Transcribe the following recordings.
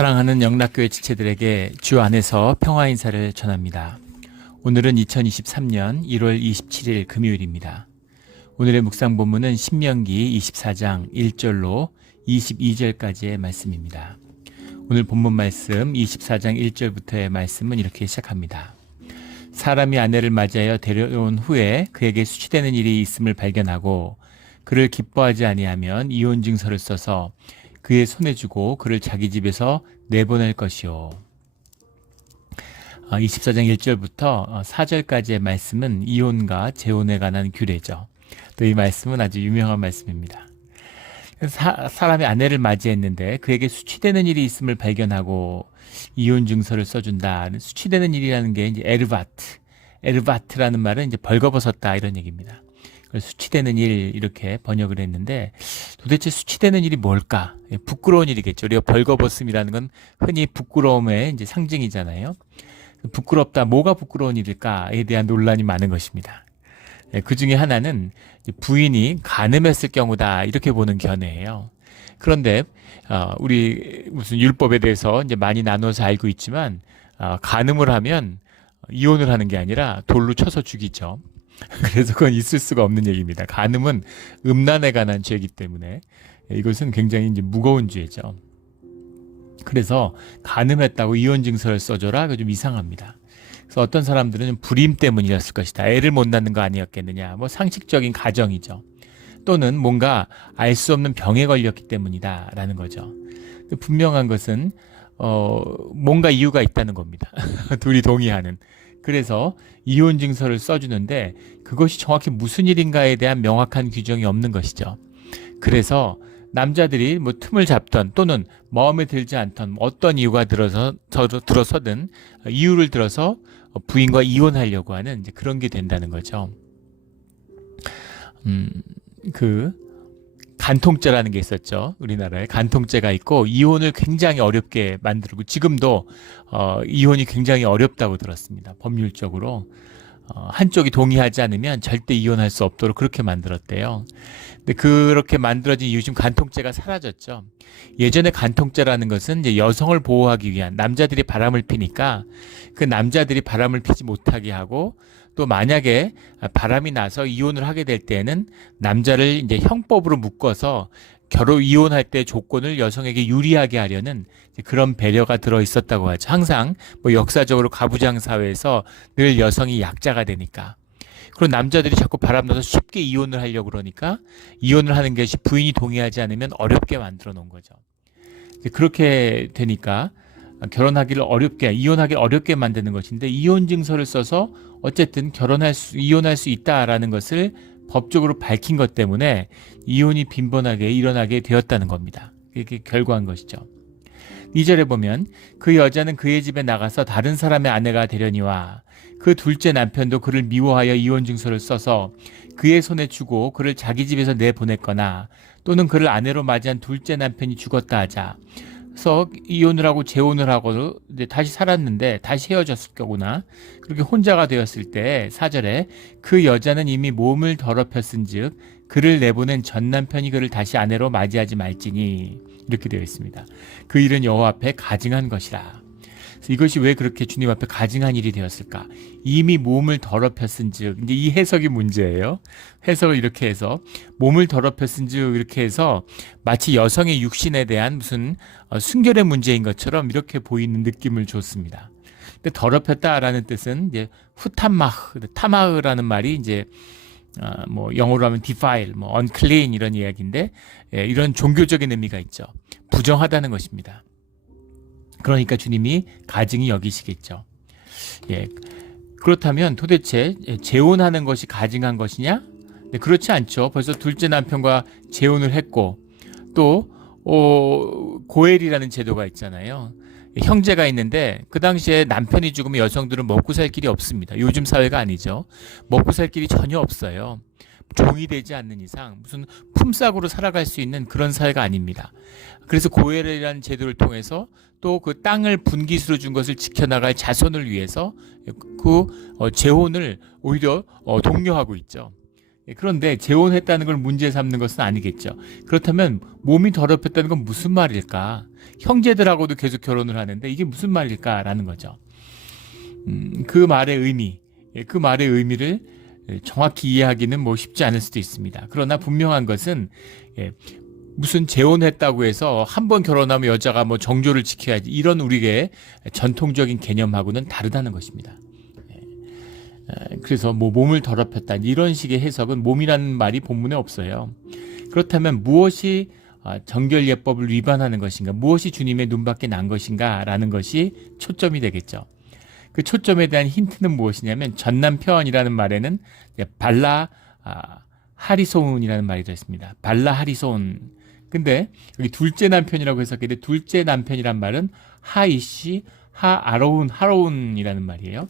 사랑하는 영락교회 지체들에게 주 안에서 평화 인사를 전합니다. 오늘은 2023년 1월 27일 금요일입니다. 오늘의 묵상 본문은 신명기 24장 1절로 22절까지의 말씀입니다. 오늘 본문 말씀 24장 1절부터의 말씀은 이렇게 시작합니다. 사람이 아내를 맞이하여 데려온 후에 그에게 수치되는 일이 있음을 발견하고 그를 기뻐하지 아니하면 이혼 증서를 써서 그의 손에 주고 그를 자기 집에서 내보낼 것이요. 24장 1절부터 4절까지의 말씀은 이혼과 재혼에 관한 규례죠. 또 이 말씀은 아주 유명한 말씀입니다. 사람이 아내를 맞이했는데 그에게 수치되는 일이 있음을 발견하고 이혼 증서를 써준다. 수치되는 일이라는 게 이제 에르바트라는 말은 이제 벌거벗었다 이런 얘기입니다. 수치되는 일 이렇게 번역을 했는데 도대체 수치되는 일이 뭘까? 부끄러운 일이겠죠. 우리가 벌거벗음이라는 건 흔히 부끄러움의 이제 상징이잖아요. 부끄럽다. 뭐가 부끄러운 일일까에 대한 논란이 많은 것입니다. 그 중에 하나는 부인이 간음했을 경우다 이렇게 보는 견해예요. 그런데 우리 무슨 율법에 대해서 이제 많이 나눠서 알고 있지만 간음을 하면 이혼을 하는 게 아니라 돌로 쳐서 죽이죠. 그래서 그건 있을 수가 없는 얘기입니다. 간음은 음란에 관한 죄이기 때문에 이것은 굉장히 이제 무거운 죄죠. 그래서 간음했다고 이혼 증서를 써줘라? 그거 좀 이상합니다. 그래서 어떤 사람들은 불임 때문이었을 것이다. 애를 못 낳는 거 아니었겠느냐. 뭐 상식적인 가정이죠. 또는 뭔가 알 수 없는 병에 걸렸기 때문이다 라는 거죠. 분명한 것은 뭔가 이유가 있다는 겁니다. 둘이 동의하는. 그래서 이혼 증서를 써주는데 그것이 정확히 무슨 일인가에 대한 명확한 규정이 없는 것이죠. 그래서 남자들이 뭐 틈을 잡던 또는 마음에 들지 않던 어떤 이유가 들어서든 이유를 들어서 부인과 이혼하려고 하는 이제 그런 게 된다는 거죠. 간통죄라는 게 있었죠. 우리나라에 간통죄가 있고 이혼을 굉장히 어렵게 만들고 지금도 이혼이 굉장히 어렵다고 들었습니다. 법률적으로 한쪽이 동의하지 않으면 절대 이혼할 수 없도록 그렇게 만들었대요. 근데 그렇게 만들어진 이후 지금 간통죄가 사라졌죠. 예전에 간통죄라는 것은 이제 여성을 보호하기 위한 남자들이 바람을 피니까 그 남자들이 바람을 피지 못하게 하고 또 만약에 바람이 나서 이혼을 하게 될 때에는 남자를 이제 형법으로 묶어서 이혼할 때 조건을 여성에게 유리하게 하려는 그런 배려가 들어 있었다고 하죠. 항상 뭐 역사적으로 가부장 사회에서 늘 여성이 약자가 되니까. 그리고 남자들이 자꾸 바람나서 쉽게 이혼을 하려고 그러니까 이혼을 하는 것이 부인이 동의하지 않으면 어렵게 만들어 놓은 거죠. 그렇게 되니까 이혼하기를 어렵게 만드는 것인데 이혼 증서를 써서 어쨌든 이혼할 수 있다라는 것을 법적으로 밝힌 것 때문에 이혼이 빈번하게 일어나게 되었다는 겁니다. 이게 결과인 것이죠. 2절에 보면 그 여자는 그의 집에 나가서 다른 사람의 아내가 되려니와 그 둘째 남편도 그를 미워하여 이혼 증서를 써서 그의 손에 주고 그를 자기 집에서 내보냈거나 또는 그를 아내로 맞이한 둘째 남편이 죽었다 하자. 그래서 이혼을 하고 재혼을 하고 이제 다시 살았는데 다시 헤어졌을 거구나. 그렇게 혼자가 되었을 때 4절에 그 여자는 이미 몸을 더럽혔은즉 그를 내보낸 전 남편이 그를 다시 아내로 맞이하지 말지니 이렇게 되어 있습니다. 그 일은 여호와 앞에 가증한 것이라. 그래서 이것이 왜 그렇게 주님 앞에 가증한 일이 되었을까? 이미 몸을 더럽혔은즉 이제 이 해석이 문제예요. 해석을 이렇게 해서 몸을 더럽혔은즉 이렇게 해서 마치 여성의 육신에 대한 무슨 순결의 문제인 것처럼 이렇게 보이는 느낌을 줬습니다. 근데 더럽혔다라는 뜻은 이제 타마흐라는 말이 이제 뭐 영어로 하면 defile, 뭐 unclean 이런 이야기인데 이런 종교적인 의미가 있죠. 부정하다는 것입니다. 그러니까 주님이 가증히 여기시겠죠. 그렇다면 도대체 재혼하는 것이 가증한 것이냐? 네, 그렇지 않죠. 벌써 둘째 남편과 재혼을 했고 또 고엘이라는 제도가 있잖아요. 형제가 있는데 그 당시에 남편이 죽으면 여성들은 먹고 살 길이 없습니다. 요즘 사회가 아니죠. 먹고 살 길이 전혀 없어요. 종이 되지 않는 이상 무슨 품삯으로 살아갈 수 있는 그런 사회가 아닙니다. 그래서 고엘이라는 제도를 통해서 또 그 땅을 분기수로 준 것을 지켜나갈 자손을 위해서 재혼을 오히려 독려하고 있죠. 그런데 재혼했다는 걸 문제 삼는 것은 아니겠죠. 그렇다면 몸이 더럽혔다는 건 무슨 말일까? 형제들하고도 계속 결혼을 하는데 이게 무슨 말일까라는 거죠. 그 말의 의미, 그 말의 의미를 정확히 이해하기는 뭐 쉽지 않을 수도 있습니다. 그러나 분명한 것은 무슨 재혼했다고 해서 한 번 결혼하면 여자가 뭐 정조를 지켜야지 이런 우리의 전통적인 개념하고는 다르다는 것입니다. 그래서 뭐 몸을 더럽혔다 이런 식의 해석은 몸이라는 말이 본문에 없어요. 그렇다면 무엇이 정결예법을 위반하는 것인가, 무엇이 주님의 눈밖에 난 것인가 라는 것이 초점이 되겠죠. 그 초점에 대한 힌트는 무엇이냐면 전남편이라는 말에는 발라 하리소운이라는 말이 들어있습니다. 발라 하리소운. 근데 여기 둘째 남편이라고 해석했는데 둘째 남편이란 말은 하이시 하아로운이라는 말이에요.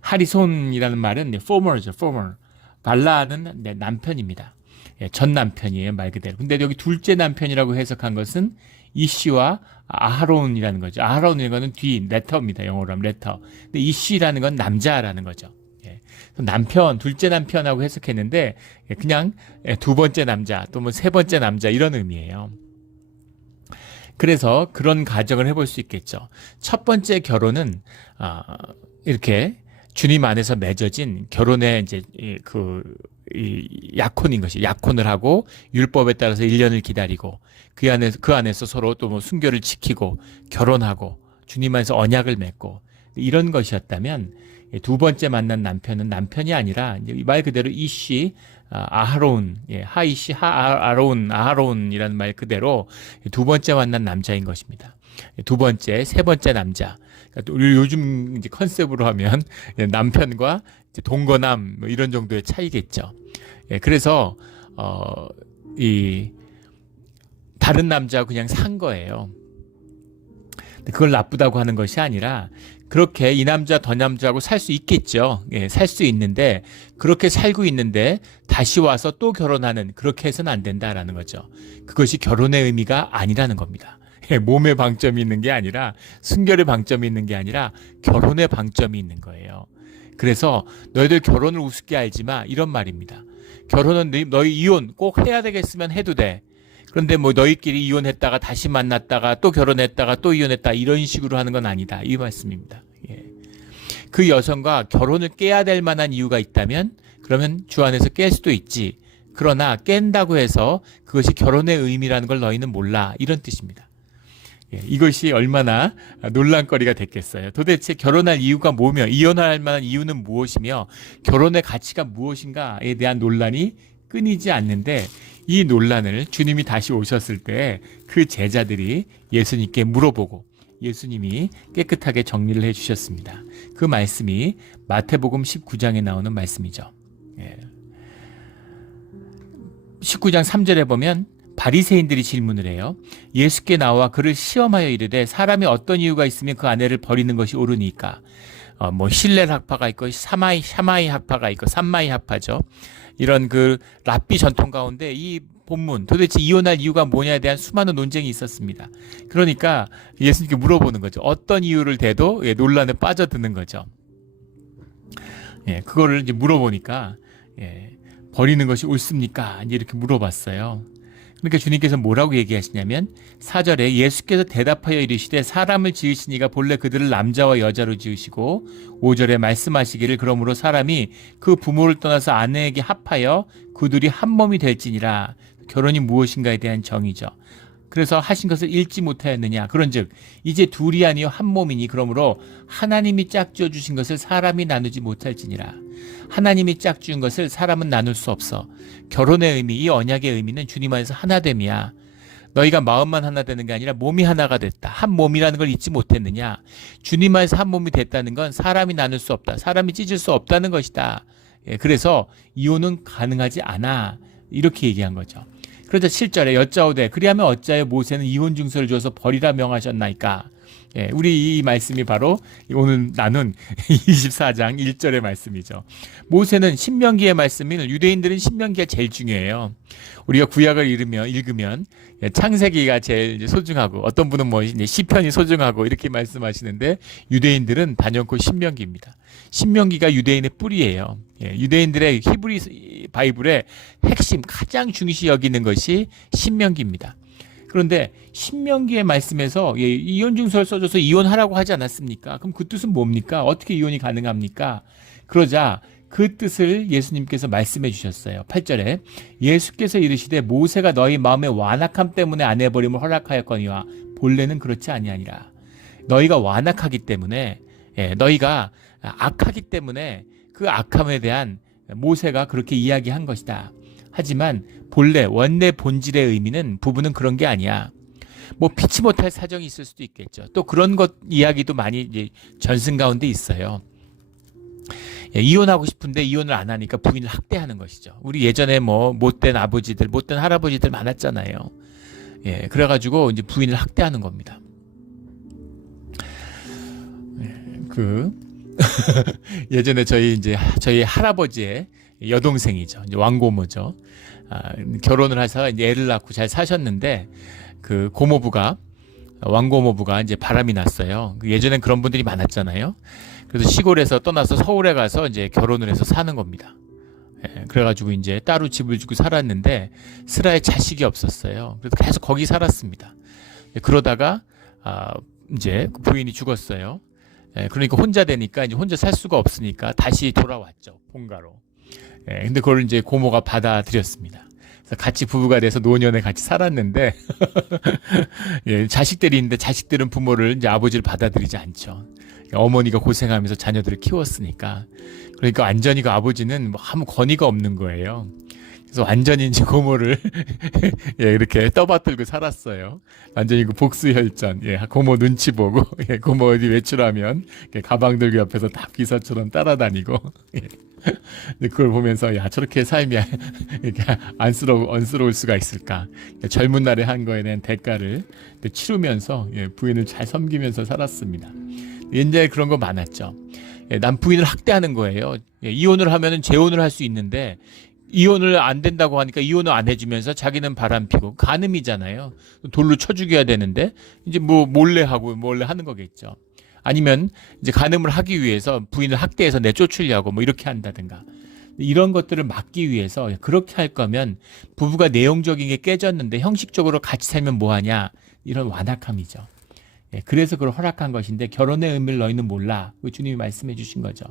하리손이라는 말은 former죠, former. 발라는 남편입니다. 전 남편이에요, 말 그대로. 근데 여기 둘째 남편이라고 해석한 것은 이씨와 아하론이라는 거죠. 아하론이라는 거는 뒤, 레터입니다. 영어로 하면 레터. 근데 이씨라는 건 남자라는 거죠. 남편, 둘째 남편하고 해석했는데 그냥 두 번째 남자, 또 뭐 세 번째 남자 이런 의미예요. 그래서 그런 가정을 해볼 수 있겠죠. 첫 번째 결혼은 이렇게 주님 안에서 맺어진 결혼의 이제 약혼인 것이 약혼을 하고 율법에 따라서 1년을 기다리고 그 안에서 서로 또 뭐 순결을 지키고 결혼하고 주님 안에서 언약을 맺고 이런 것이었다면 두 번째 만난 남편은 남편이 아니라 이제 말 그대로 이씨 아하론, 하이씨 아하론이라는 말 그대로 두 번째 만난 남자인 것입니다. 두 번째, 세 번째 남자. 그러니까 우리 요즘 이제 컨셉으로 하면 남편과 이제 동거남 뭐 이런 정도의 차이겠죠. 그래서 이 다른 남자하고 그냥 산 거예요. 그걸 나쁘다고 하는 것이 아니라 그렇게 이 남자 저 남자하고 살 수 있겠죠. 살 수 있는데 그렇게 살고 있는데 다시 와서 또 결혼하는 그렇게 해서는 안 된다라는 거죠. 그것이 결혼의 의미가 아니라는 겁니다. 몸에 방점이 있는 게 아니라 순결의 방점이 있는 게 아니라 결혼의 방점이 있는 거예요. 그래서 너희들 결혼을 우습게 알지 마 이런 말입니다. 결혼은 너희 이혼 꼭 해야 되겠으면 해도 돼. 그런데 뭐 너희끼리 이혼했다가 다시 만났다가 또 결혼했다가 또 이혼했다 이런 식으로 하는 건 아니다 이 말씀입니다. 그 여성과 결혼을 깨야 될 만한 이유가 있다면 그러면 주 안에서 깰 수도 있지. 그러나 깬다고 해서 그것이 결혼의 의미라는 걸 너희는 몰라 이런 뜻입니다. 이것이 얼마나 논란거리가 됐겠어요. 도대체 결혼할 이유가 뭐며 이혼할 만한 이유는 무엇이며 결혼의 가치가 무엇인가에 대한 논란이 끊이지 않는데 이 논란을 주님이 다시 오셨을 때 그 제자들이 예수님께 물어보고 예수님이 깨끗하게 정리를 해주셨습니다. 그 말씀이 마태복음 19장에 나오는 말씀이죠. 19장 3절에 보면 바리새인들이 질문을 해요. 예수께 나와 그를 시험하여 이르되 사람이 어떤 이유가 있으면 그 아내를 버리는 것이 옳으니까. 뭐 실렐 학파가 있고 샤마이 학파가 있고 삼마이 학파죠. 이런 그 랍비 전통 가운데 이 본문 도대체 이혼할 이유가 뭐냐에 대한 수많은 논쟁이 있었습니다. 그러니까 예수님께 물어보는 거죠. 어떤 이유를 대도 논란에 빠져드는 거죠. 그거를 이제 물어보니까 버리는 것이 옳습니까? 이렇게 물어봤어요. 그러니까 주님께서 뭐라고 얘기하시냐면 4절에 예수께서 대답하여 이르시되 사람을 지으신 이가 본래 그들을 남자와 여자로 지으시고 5절에 말씀하시기를 그러므로 사람이 그 부모를 떠나서 아내에게 합하여 그들이 한 몸이 될지니라. 결혼이 무엇인가에 대한 정의죠. 그래서 하신 것을 읽지 못하였느냐. 그런즉 이제 둘이 아니요 한 몸이니 그러므로 하나님이 짝지어 주신 것을 사람이 나누지 못할지니라. 하나님이 짝지은 것을 사람은 나눌 수 없어. 결혼의 의미, 이 언약의 의미는 주님 안에서 하나됨이야. 너희가 마음만 하나 되는 게 아니라 몸이 하나가 됐다. 한 몸이라는 걸 잊지 못했느냐. 주님 안에서 한 몸이 됐다는 건 사람이 나눌 수 없다. 사람이 찢을 수 없다는 것이다. 그래서 이혼은 가능하지 않아. 이렇게 얘기한 거죠. 그러자 7절에 여짜오되 그리하면 어찌하여 모세는 이혼 증서를 줘서 버리라 명하셨나이까. 예, 우리 이 말씀이 바로 오늘 나눈 24장 1절의 말씀이죠. 모세는 신명기의 말씀을 유대인들은 신명기가 제일 중요해요. 우리가 구약을 읽으면 창세기가 제일 소중하고 어떤 분은 뭐 시편이 소중하고 이렇게 말씀하시는데 유대인들은 단연코 신명기입니다. 신명기가 유대인의 뿌리예요. 예, 유대인들의 히브리 바이블의 핵심 가장 중시 여기는 것이 신명기입니다. 그런데 신명기의 말씀에서 이혼 증서를 써줘서 이혼하라고 하지 않았습니까? 그럼 그 뜻은 뭡니까? 어떻게 이혼이 가능합니까? 그러자 그 뜻을 예수님께서 말씀해 주셨어요. 8절에 예수께서 이르시되 모세가 너희 마음의 완악함 때문에 아내버림을 허락하였거니와 본래는 그렇지 아니하니라. 너희가 완악하기 때문에 너희가 악하기 때문에 그 악함에 대한 모세가 그렇게 이야기한 것이다. 하지만 본래 원래 본질의 의미는 부부는 그런 게 아니야. 뭐 피치 못할 사정이 있을 수도 있겠죠. 또 그런 것 이야기도 많이 이제 전승 가운데 있어요. 이혼하고 싶은데 이혼을 안 하니까 부인을 학대하는 것이죠. 우리 예전에 뭐 못된 아버지들, 못된 할아버지들 많았잖아요. 예, 그래가지고 이제 부인을 학대하는 겁니다. 예전에 저희 할아버지의 여동생이죠. 이제 왕고모죠. 결혼을 해서 이제 애를 낳고 잘 사셨는데 그 왕고모부가 이제 바람이 났어요. 예전엔 그런 분들이 많았잖아요. 그래서 시골에서 떠나서 서울에 가서 이제 결혼을 해서 사는 겁니다. 예, 그래가지고 이제 따로 집을 주고 살았는데 슬하에 자식이 없었어요. 그래서 계속 거기 살았습니다. 그러다가 이제 부인이 죽었어요. 예, 그러니까 혼자 되니까 이제 혼자 살 수가 없으니까 다시 돌아왔죠. 본가로. 예, 근데 그걸 이제 고모가 받아들였습니다. 그래서 같이 부부가 돼서 노년에 같이 살았는데, 예, 자식들이 있는데 자식들은 부모를 이제 아버지를 받아들이지 않죠. 어머니가 고생하면서 자녀들을 키웠으니까. 그러니까 완전히 그 아버지는 뭐 아무 권위가 없는 거예요. 그래서 완전히 이제 고모를 예, 이렇게 떠받들고 살았어요. 완전히 그 복수혈전, 예, 고모 눈치 보고, 예, 고모 어디 외출하면 가방 들고 옆에서 딱 비서처럼 따라다니고, 예. 그걸 보면서 야 저렇게 삶이 이렇게 안쓰러울 수가 있을까? 젊은 날에 한 거에 대한 대가를 치르면서 예, 부인을 잘 섬기면서 살았습니다. 옛날에 그런 거 많았죠. 예, 남 부인을 학대하는 거예요. 예, 이혼을 하면은 재혼을 할 수 있는데. 이혼을 안 된다고 하니까 이혼을 안 해주면서 자기는 바람피고 간음이잖아요. 돌로 쳐 죽여야 되는데 이제 뭐 몰래 하는 거겠죠. 아니면 이제 간음을 하기 위해서 부인을 학대해서 내쫓으려고 뭐 이렇게 한다든가. 이런 것들을 막기 위해서 그렇게 할 거면 부부가 내용적인 게 깨졌는데 형식적으로 같이 살면 뭐하냐 이런 완악함이죠. 예, 그래서 그걸 허락한 것인데 결혼의 의미를 너희는 몰라. 주님이 말씀해 주신 거죠.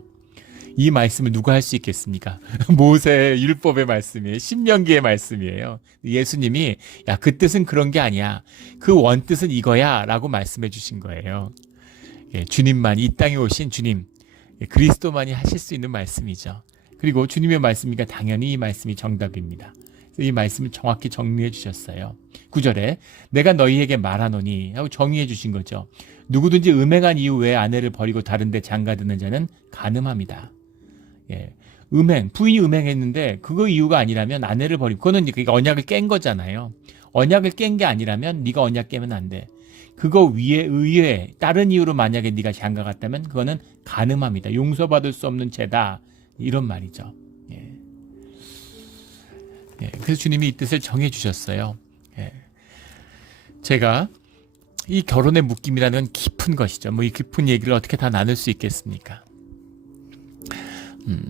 이 말씀을 누가 할 수 있겠습니까? 모세의 율법의 말씀이에요. 신명기의 말씀이에요. 예수님이 야, 그 뜻은 그런 게 아니야. 그 원뜻은 이거야 라고 말씀해 주신 거예요. 예, 주님만이 이 땅에 오신 주님, 그리스도만이 하실 수 있는 말씀이죠. 그리고 주님의 말씀이니까 당연히 이 말씀이 정답입니다. 이 말씀을 정확히 정리해 주셨어요. 9절에 내가 너희에게 말하노니 하고 정의해 주신 거죠. 누구든지 음행한 이후 왜 아내를 버리고 다른 데 장가드는 자는 간음합니다. 예, 부인이 음행했는데 그거 이유가 아니라면 아내를 버리고, 그거는 언약을 깬 거잖아요. 언약을 깬 게 아니라면 네가 언약 깨면 안 돼. 그거 의외에 다른 이유로 만약에 네가 장가 갔다면 그거는 간음합니다. 용서받을 수 없는 죄다. 이런 말이죠. 예. 예, 그래서 주님이 이 뜻을 정해 주셨어요. 예. 제가 이 결혼의 묶임이라는 건 깊은 것이죠. 뭐 이 깊은 얘기를 어떻게 다 나눌 수 있겠습니까?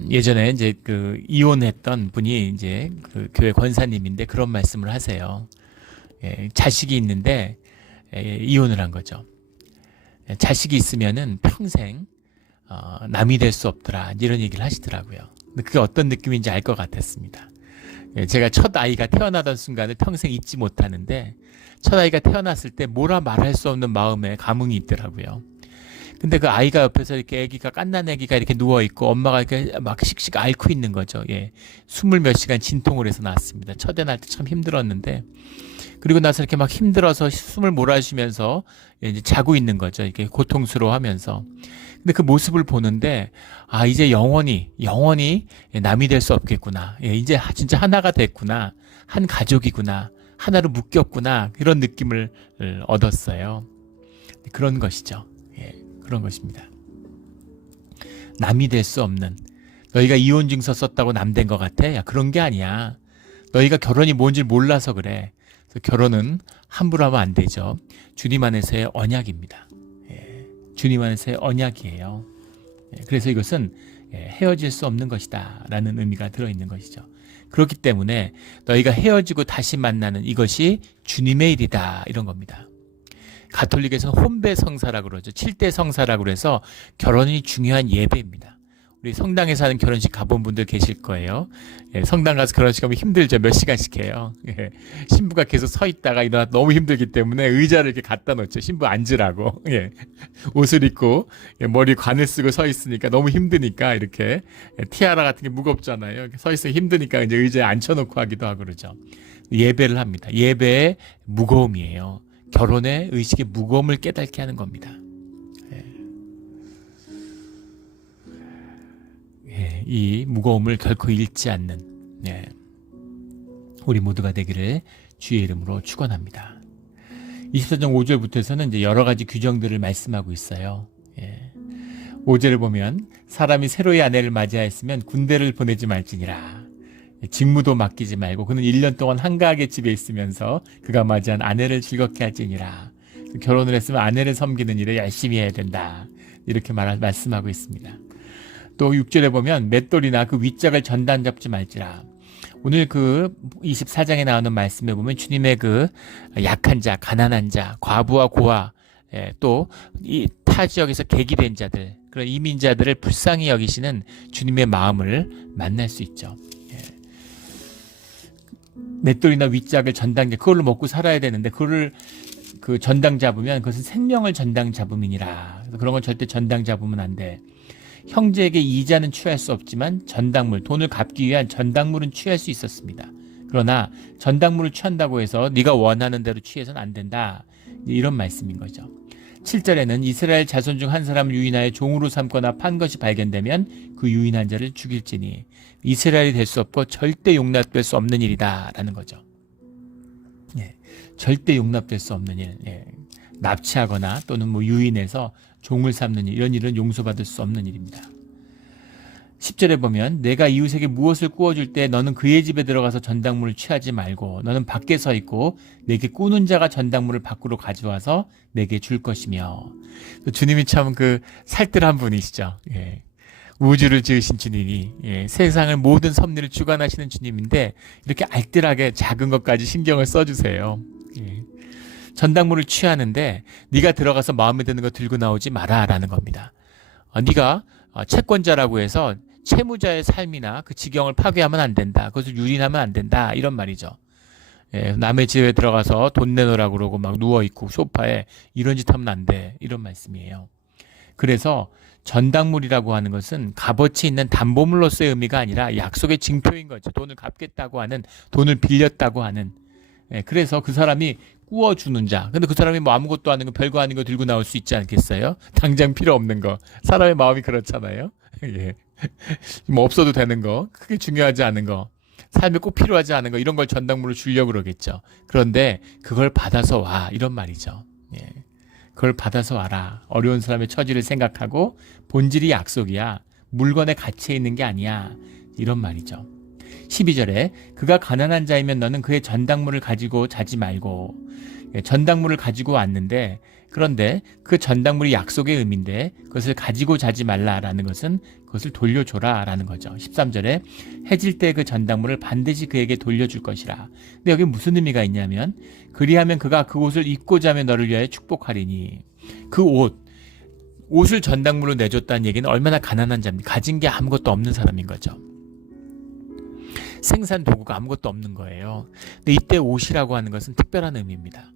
예전에 이제 그 이혼했던 분이 이제 그 교회 권사님인데 그런 말씀을 하세요. 예, 자식이 있는데 이혼을 한 거죠. 예, 자식이 있으면은 평생 남이 될 수 없더라 이런 얘기를 하시더라고요. 근데 그게 어떤 느낌인지 알 것 같았습니다. 예, 제가 첫 아이가 태어나던 순간을 평생 잊지 못하는데 첫 아이가 태어났을 때 뭐라 말할 수 없는 마음에 감흥이 있더라고요. 근데 그 아이가 옆에서 이렇게 갓난 아기가 이렇게 누워있고 엄마가 이렇게 막 씩씩 앓고 있는 거죠. 예. 20몇 시간 진통을 해서 낳았습니다. 첫애 낳을 때 참 힘들었는데, 그리고 나서 이렇게 막 힘들어서 숨을 몰아쉬면서 이제 자고 있는 거죠. 이렇게 고통스러워 하면서. 근데 그 모습을 보는데, 이제 영원히 남이 될 수 없겠구나. 예, 이제 진짜 하나가 됐구나. 한 가족이구나. 하나로 묶였구나. 이런 느낌을 얻었어요. 그런 것이죠. 그런 것입니다. 남이 될 수 없는, 너희가 이혼 증서 썼다고 남 된 것 같아? 야, 그런 게 아니야. 너희가 결혼이 뭔지 몰라서 그래. 그래서 결혼은 함부로 하면 안 되죠. 주님 안에서의 언약입니다. 주님 안에서의 언약이에요. 그래서 이것은 헤어질 수 없는 것이다 라는 의미가 들어있는 것이죠. 그렇기 때문에 너희가 헤어지고 다시 만나는 이것이 주님의 일이다, 이런 겁니다. 가톨릭에서는 혼배 성사라고 그러죠. 7대 성사라고 그래서 결혼이 중요한 예배입니다. 우리 성당에서 하는 결혼식 가본 분들 계실 거예요. 성당 가서 결혼식 하면 힘들죠. 몇 시간씩 해요. 신부가 계속 서 있다가 일어나 너무 힘들기 때문에 의자를 이렇게 갖다 놓죠. 신부 앉으라고. 옷을 입고 머리 관을 쓰고 서 있으니까 너무 힘드니까 이렇게 티아라 같은 게 무겁잖아요. 서 있으면 힘드니까 이제 의자에 앉혀놓고 하기도 하고 그러죠. 예배를 합니다. 예배의 무거움이에요. 결혼의 의식의 무거움을 깨닫게 하는 겁니다. 이 무거움을 결코 잃지 않는 우리 모두가 되기를 주의 이름으로 축원합니다. 24장 5절부터에서는 이제 여러 가지 규정들을 말씀하고 있어요. 5절을 보면 사람이 새로이 아내를 맞이하였으면 군대를 보내지 말지니라. 직무도 맡기지 말고 그는 1년 동안 한가하게 집에 있으면서 그가 맞이한 아내를 즐겁게 할지니라. 결혼을 했으면 아내를 섬기는 일에 열심히 해야 된다. 이렇게 말씀하고 있습니다. 또 6절에 보면 맷돌이나 그 윗짝을 전단 잡지 말지라. 오늘 그 24장에 나오는 말씀에 보면 주님의 그 약한 자, 가난한 자, 과부와 고아, 또 이 타 지역에서 계기된 자들, 그런 이민자들을 불쌍히 여기시는 주님의 마음을 만날 수 있죠. 맷돌이나 윗짝을 전당, 그걸로 먹고 살아야 되는데 그거를 그 전당 잡으면 그것은 생명을 전당 잡음이니라. 그런 건 절대 전당 잡으면 안 돼. 형제에게 이자는 취할 수 없지만 전당물, 돈을 갚기 위한 전당물은 취할 수 있었습니다. 그러나 전당물을 취한다고 해서 네가 원하는 대로 취해서는 안 된다. 이런 말씀인 거죠. 7절에는 이스라엘 자손 중 한 사람을 유인하여 종으로 삼거나 판 것이 발견되면 그 유인한 자를 죽일지니 이스라엘이 될 수 없고 절대 용납될 수 없는 일이다 라는 거죠. 절대 용납될 수 없는 일. 납치하거나 또는 유인해서 종을 삼는 일, 이런 일은 용서받을 수 없는 일입니다. 10절에 보면 내가 이웃에게 무엇을 구워줄 때 너는 그의 집에 들어가서 전당물을 취하지 말고 너는 밖에 서 있고 내게 꾸는 자가 전당물을 밖으로 가져와서 내게 줄 것이며. 주님이 참 그 살뜰한 분이시죠. 우주를 지으신 주님이 세상을 모든 섭리를 주관하시는 주님인데 이렇게 알뜰하게 작은 것까지 신경을 써주세요. 전당물을 취하는데 네가 들어가서 마음에 드는 거 들고 나오지 마라 라는 겁니다. 네가 채권자라고 해서 채무자의 삶이나 그 지경을 파괴하면 안 된다. 그것을 유린하면 안 된다. 이런 말이죠. 남의 집에 들어가서 돈 내놓으라고 그러고 막 누워있고 소파에 이런 짓 하면 안 돼. 이런 말씀이에요. 그래서 전당물이라고 하는 것은 값어치 있는 담보물로서의 의미가 아니라 약속의 징표인 거죠. 돈을 갚겠다고 하는, 돈을 빌렸다고 하는. 그래서 그 사람이 구워주는 자. 근데 그 사람이 뭐 아무것도 아닌 거, 별거 아닌 거 들고 나올 수 있지 않겠어요? 당장 필요 없는 거. 사람의 마음이 그렇잖아요. 뭐 없어도 되는 거, 크게 중요하지 않은 거, 삶에 꼭 필요하지 않은 거, 이런 걸 전당물로 주려고 그러겠죠. 그런데 그걸 받아서 와, 이런 말이죠. 그걸 받아서 와라. 어려운 사람의 처지를 생각하고 본질이 약속이야. 물건의 가치에 있는 게 아니야. 이런 말이죠. 12절에 그가 가난한 자이면 너는 그의 전당물을 가지고 자지 말고. 전당물을 가지고 왔는데, 그런데 그 전당물이 약속의 의미인데 그것을 가지고 자지 말라라는 것은 그것을 돌려줘라 라는 거죠. 13절에 해질 때 그 전당물을 반드시 그에게 돌려줄 것이라. 근데 여기 무슨 의미가 있냐면, 그리하면 그가 그 옷을 입고 자며 너를 위하여 축복하리니. 그 옷을 전당물로 내줬다는 얘기는 얼마나 가난한 자입니까? 가진 게 아무것도 없는 사람인 거죠. 생산 도구가 아무것도 없는 거예요. 근데 이때 옷이라고 하는 것은 특별한 의미입니다.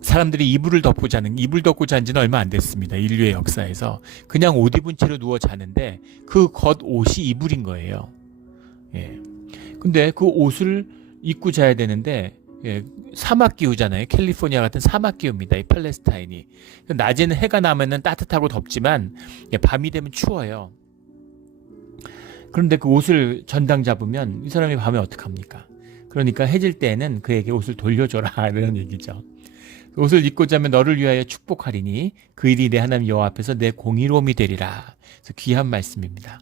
사람들이 이불을 덮고 잔 지는 얼마 안 됐습니다. 인류의 역사에서. 그냥 옷 입은 채로 누워 자는데 그 겉옷이 이불인 거예요. 근데 그 옷을 입고 자야 되는데 사막 기후잖아요. 캘리포니아 같은 사막 기후입니다. 이 팔레스타인이. 낮에는 해가 나면은 따뜻하고 덥지만 밤이 되면 추워요. 그런데 그 옷을 전당 잡으면 이 사람이 밤에 어떡합니까? 그러니까 해질 때에는 그에게 옷을 돌려줘라 이런 얘기죠. 옷을 입고 자면 너를 위하여 축복하리니 그 일이 내 하나님 여호와 앞에서 내 공의로움이 되리라. 그래서 귀한 말씀입니다.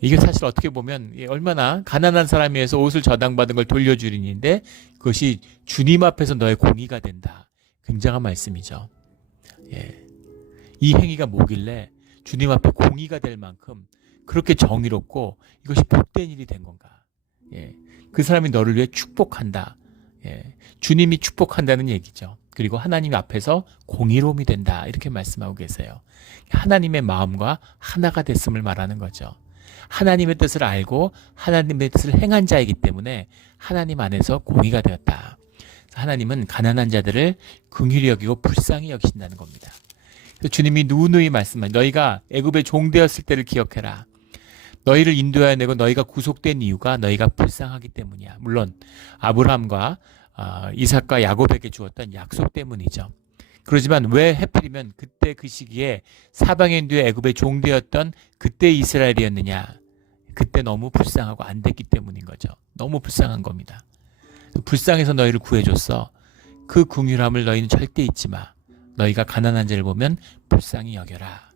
이게 사실 어떻게 보면 얼마나 가난한 사람이어서 옷을 저당받은 걸 돌려주리니인데 그것이 주님 앞에서 너의 공의가 된다. 굉장한 말씀이죠. 예. 이 행위가 뭐길래 주님 앞에 공의가 될 만큼 그렇게 정의롭고 이것이 복된 일이 된 건가. 예. 그 사람이 너를 위해 축복한다. 예. 주님이 축복한다는 얘기죠. 그리고 하나님 앞에서 공의로움이 된다. 이렇게 말씀하고 계세요. 하나님의 마음과 하나가 됐음을 말하는 거죠. 하나님의 뜻을 알고 하나님의 뜻을 행한 자이기 때문에 하나님 안에서 공의가 되었다. 하나님은 가난한 자들을 긍휼히 여기고 불쌍히 여기신다는 겁니다. 주님이 누누이 말씀하신 너희가 애굽의 종되었을 때를 기억해라. 너희를 인도하여 내고 너희가 구속된 이유가 너희가 불쌍하기 때문이야. 물론 아브라함과 이삭과 야곱에게 주었던 약속 때문이죠. 그렇지만 왜 하필이면 그때 그 시기에 사방인도의 애굽의 종되었던 그때 이스라엘이었느냐. 그때 너무 불쌍하고 안 됐기 때문인 거죠. 너무 불쌍한 겁니다. 불쌍해서 너희를 구해줬어. 그 긍휼함을 너희는 절대 잊지 마. 너희가 가난한 자를 보면 불쌍히 여겨라.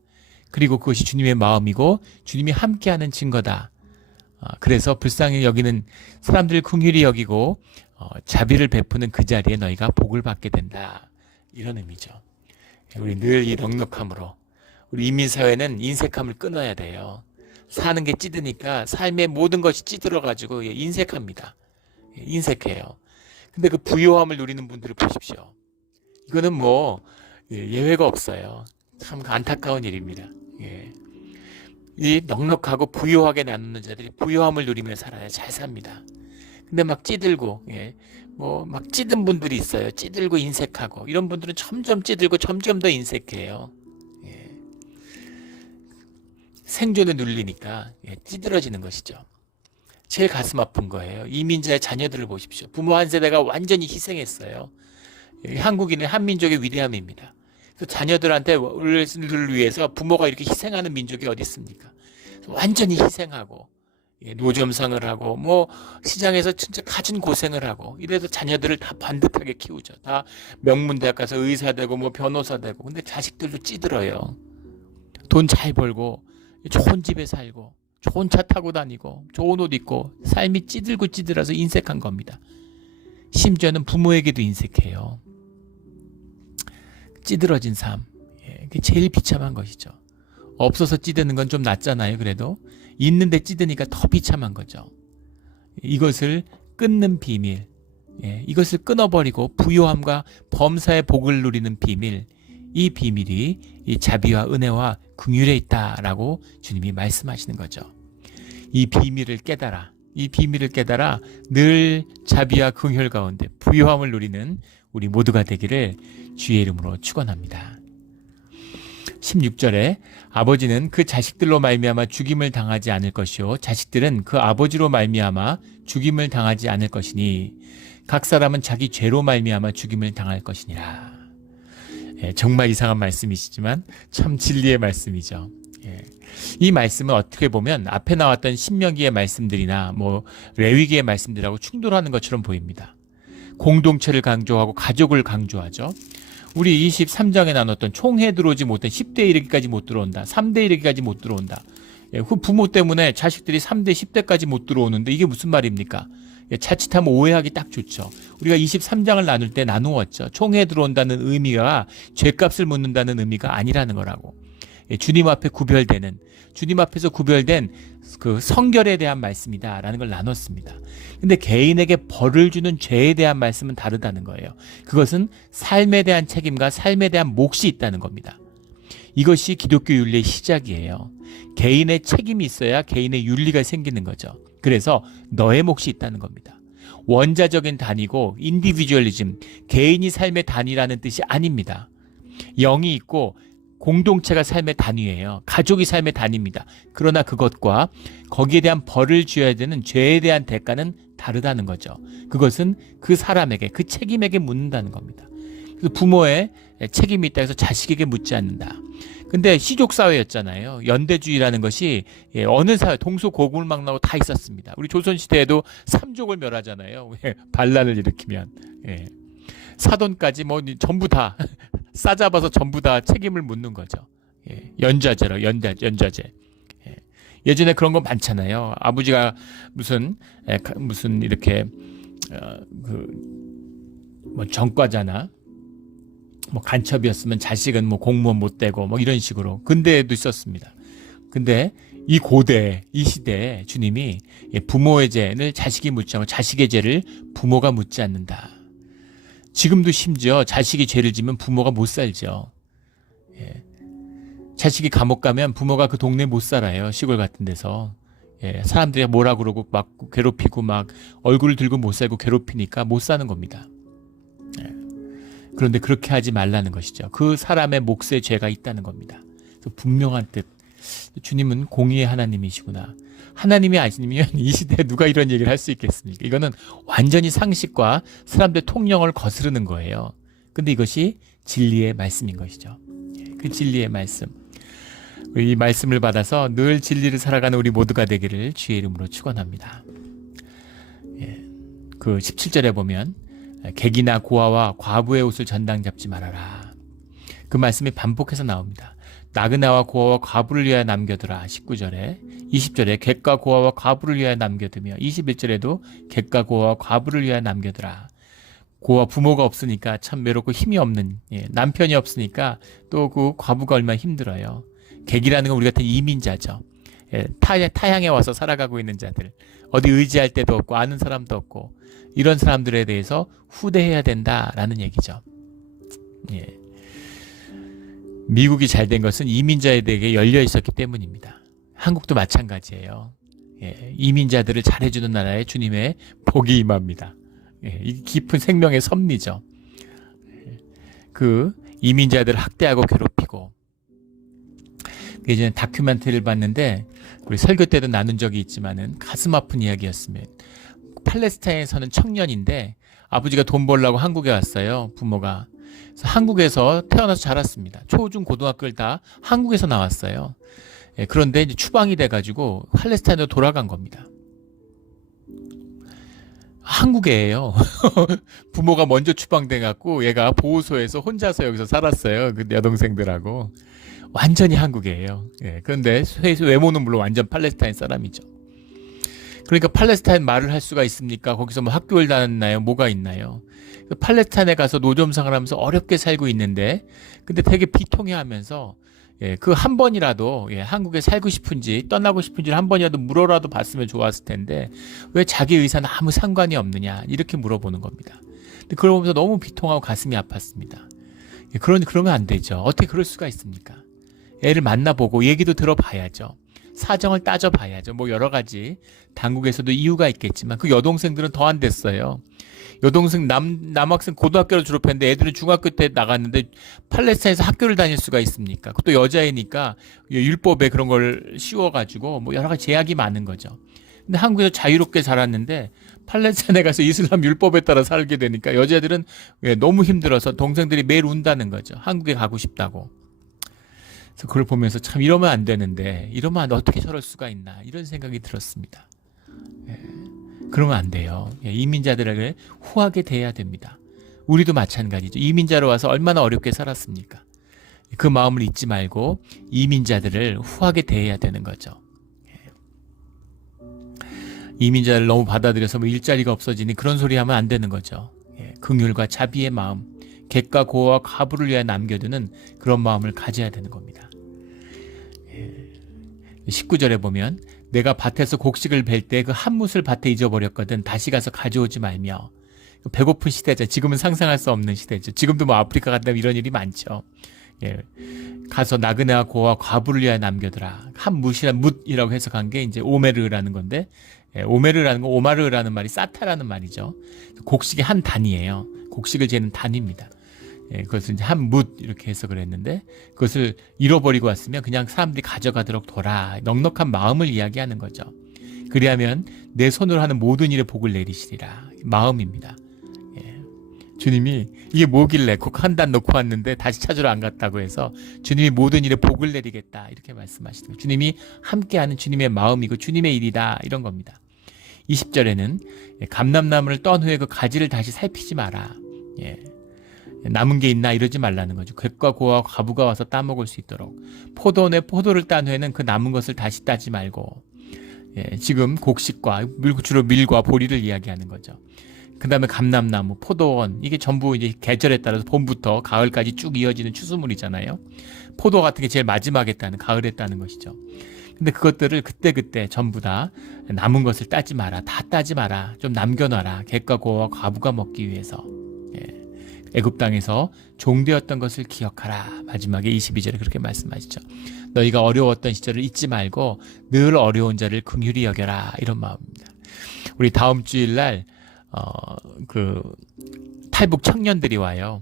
그리고 그것이 주님의 마음이고 주님이 함께하는 증거다. 그래서 불쌍히 여기는 사람들을 긍휼히 여기고 자비를 베푸는 그 자리에 너희가 복을 받게 된다. 이런 의미죠. 우리 늘 이 넉넉함으로 우리 인민사회는 인색함을 끊어야 돼요. 사는 게 찌드니까 삶의 모든 것이 찌들어가지고 인색합니다. 인색해요. 근데 그 부요함을 누리는 분들을 보십시오. 이거는 뭐 예외가 없어요. 참 안타까운 일입니다. 예. 이 넉넉하고 부요하게 나누는 자들이 부요함을 누리며 살아야 잘 삽니다. 근데 막 찌들고 뭐 막 찌든 분들이 있어요. 찌들고 인색하고 이런 분들은 점점 찌들고 점점 더 인색해요. 예. 생존에 눌리니까 찌들어지는 것이죠. 제일 가슴 아픈 거예요. 이민자의 자녀들을 보십시오. 부모 한 세대가 완전히 희생했어요. 한국인은 한민족의 위대함입니다. 자녀들을 위해서 부모가 이렇게 희생하는 민족이 어디 있습니까? 완전히 희생하고 노점상을 하고 뭐 시장에서 진짜 갖은 고생을 하고 이래서 자녀들을 다 반듯하게 키우죠. 다 명문대학 가서 의사 되고 뭐 변호사 되고. 근데 자식들도 찌들어요. 돈 잘 벌고 좋은 집에 살고 좋은 차 타고 다니고 좋은 옷 입고 삶이 찌들고 찌들어서 인색한 겁니다. 심지어는 부모에게도 인색해요. 찌들어진 삶. 그게 제일 비참한 것이죠. 없어서 찌드는 건 좀 낫잖아요. 그래도 있는데 찌드니까 더 비참한 거죠. 이것을 끊는 비밀, 이것을 끊어버리고 부요함과 범사의 복을 누리는 비밀, 이 비밀이 이 자비와 은혜와 긍휼에 있다라고 주님이 말씀하시는 거죠. 이 비밀을 깨달아 늘 자비와 긍휼 가운데 부요함을 누리는 우리 모두가 되기를 주의 이름으로 축원합니다. 16절에 아버지는 그 자식들로 말미암아 죽임을 당하지 않을 것이요 자식들은 그 아버지로 말미암아 죽임을 당하지 않을 것이니 각 사람은 자기 죄로 말미암아 죽임을 당할 것이니라. 정말 이상한 말씀이시지만 참 진리의 말씀이죠. 이 말씀은 어떻게 보면 앞에 나왔던 신명기의 말씀들이나 뭐 레위기의 말씀들하고 충돌하는 것처럼 보입니다. 공동체를 강조하고 가족을 강조하죠. 우리 23장에 나눴던 총회 들어오지 못한 10대 이르기까지 못 들어온다. 3대 이르기까지 못 들어온다. 그 부모 때문에 자식들이 3대 10대까지 못 들어오는데 이게 무슨 말입니까? 자칫하면 오해하기 딱 좋죠. 우리가 23장을 나눌 때 나누었죠. 총회 들어온다는 의미가 죄값을 묻는다는 의미가 아니라는 거라고. 주님 앞에 구별되는, 주님 앞에서 구별된 그 성결에 대한 말씀이다라는 걸 나눴습니다. 근데 개인에게 벌을 주는 죄에 대한 말씀은 다르다는 거예요. 그것은 삶에 대한 책임과 삶에 대한 몫이 있다는 겁니다. 이것이 기독교 윤리의 시작이에요. 개인의 책임이 있어야 개인의 윤리가 생기는 거죠. 그래서 너의 몫이 있다는 겁니다. 원자적인 단위고 인디비주얼리즘, 개인이 삶의 단위라는 뜻이 아닙니다. 영이 있고 공동체가 삶의 단위예요. 가족이 삶의 단위입니다. 그러나 그것과 거기에 대한 벌을 줘야 되는 죄에 대한 대가는 다르다는 거죠. 그것은 그 사람에게, 그 책임에게 묻는다는 겁니다. 그래서 부모의 책임이 있다 해서 자식에게 묻지 않는다. 근데 시족사회였잖아요. 연대주의라는 것이 어느 사회, 동서고금을망라고 다 있었습니다. 우리 조선시대에도 삼족을 멸하잖아요. 반란을 일으키면. 사돈까지 뭐 전부 다 싸잡아서 전부 다 책임을 묻는 거죠. 예, 연좌제로 연좌제. 예. 예전에 그런 거 많잖아요. 아버지가 무슨 이렇게 뭐 전과자나 뭐 간첩이었으면 자식은 뭐 공무원 못 되고 뭐 이런 식으로 근대에도 있었습니다. 근데 이 시대에 주님이 부모의 죄를 자식이 묻지 않고 자식의 죄를 부모가 묻지 않는다. 지금도 심지어 자식이 죄를 지면 부모가 못 살죠. 예. 자식이 감옥 가면 부모가 그 동네에 못 살아요. 시골 같은 데서. 예. 사람들이 뭐라 그러고 막 괴롭히고 막 얼굴을 들고 못 살고 괴롭히니까 못 사는 겁니다. 예. 그런데 그렇게 하지 말라는 것이죠. 그 사람의 몫에 죄가 있다는 겁니다. 그래서 분명한 뜻. 주님은 공의의 하나님이시구나. 하나님이 아니면 이 시대에 누가 이런 얘기를 할 수 있겠습니까? 이거는 완전히 상식과 사람들의 통념을 거스르는 거예요. 근데 이것이 진리의 말씀인 것이죠. 그 진리의 말씀. 이 말씀을 받아서 늘 진리를 살아가는 우리 모두가 되기를 주의 이름으로 축원합니다. 그 17절에 보면 객이나 고아와 과부의 옷을 전당 잡지 말아라. 그 말씀이 반복해서 나옵니다. 나그네와 고아와 과부를 위하여 남겨두라. 19절에 20절에 객과 고아와 과부를 위하여 남겨두며 21절에도 객과 고아와 과부를 위하여 남겨두라. 고아 부모가 없으니까 참 외롭고 힘이 없는 남편이 없으니까 또 그 과부가 얼마나 힘들어요. 객이라는 건 우리 같은 이민자죠. 타향에 와서 살아가고 있는 자들, 어디 의지할 데도 없고 아는 사람도 없고 이런 사람들에 대해서 후대해야 된다라는 얘기죠. 예. 미국이 잘 된 것은 이민자에게 열려 있었기 때문입니다. 한국도 마찬가지예요. 예, 이민자들을 잘해주는 나라에 주님의 복이 임합니다. 예, 이 깊은 생명의 섭리죠. 예, 그 이민자들을 학대하고 괴롭히고 예전에 다큐멘터리를 봤는데 우리 설교 때도 나눈 적이 있지만은 가슴 아픈 이야기였으면 팔레스타인에서는 청년인데 아버지가 돈 벌려고 한국에 왔어요. 부모가. 그래서 한국에서 태어나서 자랐습니다. 초중 고등학교를 다 한국에서 나왔어요. 예, 그런데 이제 추방이 돼가지고 팔레스타인으로 돌아간 겁니다. 한국에요. 부모가 먼저 추방돼갖고 얘가 보호소에서 혼자서 여기서 살았어요. 그 여동생들하고. 완전히 한국이에요. 예, 그런데 외모는 물론 완전 팔레스타인 사람이죠. 그러니까 팔레스타인 말을 할 수가 있습니까? 거기서 뭐 학교를 다녔나요? 뭐가 있나요? 팔레스타인에 가서 노점상을 하면서 어렵게 살고 있는데 근데 되게 비통해하면서 그 한 번이라도 한국에 살고 싶은지 떠나고 싶은지를 한 번이라도 물어라도 봤으면 좋았을 텐데 왜 자기 의사는 아무 상관이 없느냐 이렇게 물어보는 겁니다. 근데 그걸 보면서 너무 비통하고 가슴이 아팠습니다. 그러면 안 되죠. 어떻게 그럴 수가 있습니까? 애를 만나보고 얘기도 들어봐야죠. 사정을 따져봐야죠. 뭐 여러 가지 당국에서도 이유가 있겠지만 그 여동생들은 더 안 됐어요. 여동생 남학생 고등학교를 졸업했는데 애들은 중학교 때 나갔는데 팔레스타인에서 학교를 다닐 수가 있습니까? 그것도 여자이니까 율법에 그런 걸 씌워가지고 뭐 여러 가지 제약이 많은 거죠. 근데 한국에서 자유롭게 살았는데 팔레스타인에 가서 이슬람 율법에 따라 살게 되니까 여자들은 너무 힘들어서 동생들이 매일 운다는 거죠. 한국에 가고 싶다고. 그래서 그걸 보면서 참 이러면 안 되는데 이러면 어떻게 저럴 수가 있나 이런 생각이 들었습니다. 그러면 안 돼요. 이민자들에게 후하게 대해야 됩니다. 우리도 마찬가지죠. 이민자로 와서 얼마나 어렵게 살았습니까? 그 마음을 잊지 말고 이민자들을 후하게 대해야 되는 거죠. 이민자를 너무 받아들여서 뭐 일자리가 없어지니 그런 소리 하면 안 되는 거죠. 긍휼과 자비의 마음, 객과 고아와 과부를 위하여 남겨두는 그런 마음을 가져야 되는 겁니다. 19절에 보면 내가 밭에서 곡식을 벨 때 그 한 뭇을 밭에 잊어버렸거든 다시 가서 가져오지 말며. 배고픈 시대죠. 지금은 상상할 수 없는 시대죠. 지금도 뭐 아프리카 같은 데 이런 일이 많죠. 가서 나그네와 고아와 과부를 위하여 남겨두라. 한 뭇이라고 해석한 게 이제 오메르라는 건데 오메르라는 건 오마르라는 말이 사타라는 말이죠. 곡식의 한 단위예요. 곡식을 재는 단위입니다. 그것을 이제 한 뭇 이렇게 해석을 했는데 그것을 잃어버리고 왔으면 그냥 사람들이 가져가도록 둬라. 넉넉한 마음을 이야기하는 거죠. 그리하면 내 손으로 하는 모든 일에 복을 내리시리라. 마음입니다. 주님이 이게 뭐길래 꼭 한 단 놓고 왔는데 다시 찾으러 안 갔다고 해서 주님이 모든 일에 복을 내리겠다 이렇게 말씀하시는 거예요. 주님이 함께하는 주님의 마음이고 주님의 일이다 이런 겁니다. 20절에는 감람나무를 떤 후에 그 가지를 다시 살피지 마라. 남은 게 있나 이러지 말라는 거죠. 객과 고와 과부가 와서 따먹을 수 있도록. 포도원에 포도를 딴 후에는 그 남은 것을 다시 따지 말고. 지금 곡식과 주로 밀과 보리를 이야기하는 거죠. 그 다음에 감람나무, 포도원, 이게 전부 이제 계절에 따라서 봄부터 가을까지 쭉 이어지는 추수물이잖아요. 포도 같은 게 제일 마지막에 따는, 가을에 따는 것이죠. 근데 그것들을 그때그때 전부 다 남은 것을 따지 마라. 다 따지 마라. 좀 남겨놔라. 객과 고와 과부가 먹기 위해서. 애굽 땅에서 종되었던 것을 기억하라. 마지막에 22절에 그렇게 말씀하시죠. 너희가 어려웠던 시절을 잊지 말고 늘 어려운 자를 긍휼히 여겨라. 이런 마음입니다. 우리 다음 주일날 탈북 청년들이 와요.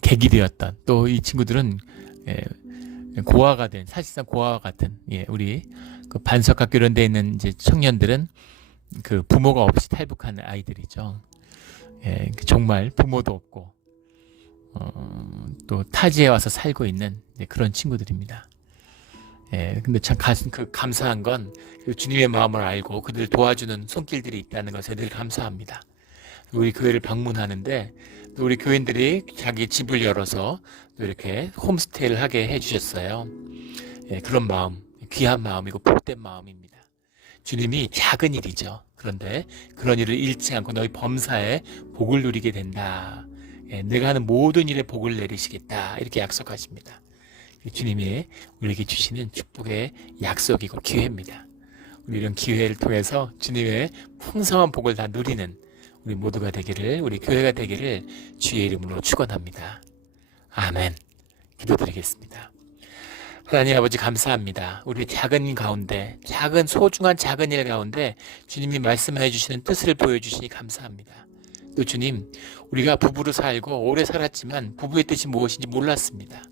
객이 되었던, 또 이 친구들은 고아가 된, 사실상 고아와 같은, 우리 그 반석학교 이런 데 있는 이제 청년들은 그 부모가 없이 탈북하는 아이들이죠. 정말 부모도 없고 또 타지에 와서 살고 있는 그런 친구들입니다. 근데 참 감사한 건 주님의 마음을 알고 그들을 도와주는 손길들이 있다는 것에 늘 감사합니다. 우리 교회를 방문하는데 또 우리 교인들이 자기 집을 열어서 또 이렇게 홈스테이를 하게 해주셨어요. 그런 마음, 귀한 마음이고 복된 마음입니다. 주님이 작은 일이죠. 그런데 그런 일을 잃지 않고 너희 범사에 복을 누리게 된다. 내가 하는 모든 일에 복을 내리시겠다. 이렇게 약속하십니다. 주님이 우리에게 주시는 축복의 약속이고 기회입니다. 우리 이런 기회를 통해서 주님의 풍성한 복을 다 누리는 우리 모두가 되기를, 우리 교회가 되기를 주의 이름으로 축원합니다. 아멘. 기도드리겠습니다. 하나님 아버지 감사합니다. 우리 작은 일 가운데, 소중한 작은 일 가운데 주님이 말씀해 주시는 뜻을 보여주시니 감사합니다. 또 주님, 우리가 부부로 살고 오래 살았지만 부부의 뜻이 무엇인지 몰랐습니다.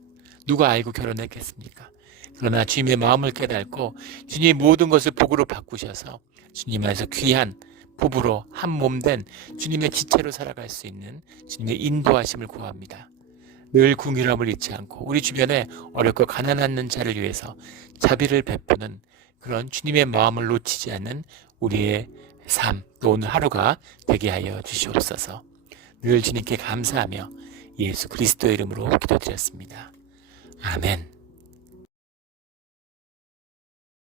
누가 알고 결혼했겠습니까? 그러나 주님의 마음을 깨닫고 주님의 모든 것을 복으로 바꾸셔서 주님 안에서 귀한 부부로 한 몸 된 주님의 지체로 살아갈 수 있는 주님의 인도하심을 구합니다. 늘 긍휼함을 잊지 않고 우리 주변에 어렵고 가난한 자를 위해서 자비를 베푸는 그런 주님의 마음을 놓치지 않는 우리의 삶, 또 오늘 하루가 되게 하여 주시옵소서. 늘 주님께 감사하며 예수 그리스도의 이름으로 기도드렸습니다. 아멘.